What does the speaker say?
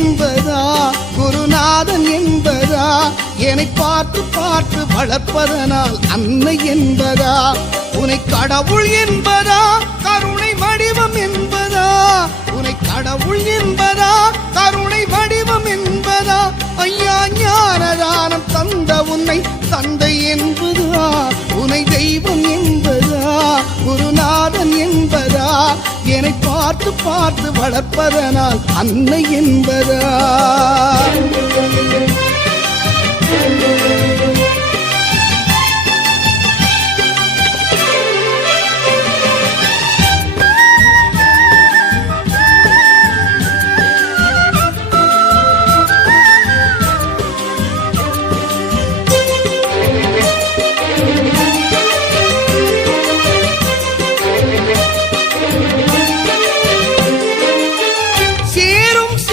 என்பதா குருநாதன் என்பதா என்னை பார்த்து பார்த்து வளர்ப்பதனால் அன்னை என்பதா உன்னை கடவுள் என்பதா கருணை வடிவம் என்பதா உன்னை கடவுள் என்பதா கருணை வடிவம் என்பதா ஐயா ஞானதானம் தந்த உன்னை தந்தை என்பதா உன்னை தெய்வம் என்பதா குருநாதன் என்பதா என்னை பார்த்து பார்த்து வளர்ப்பதனால் அன்னை என்பதா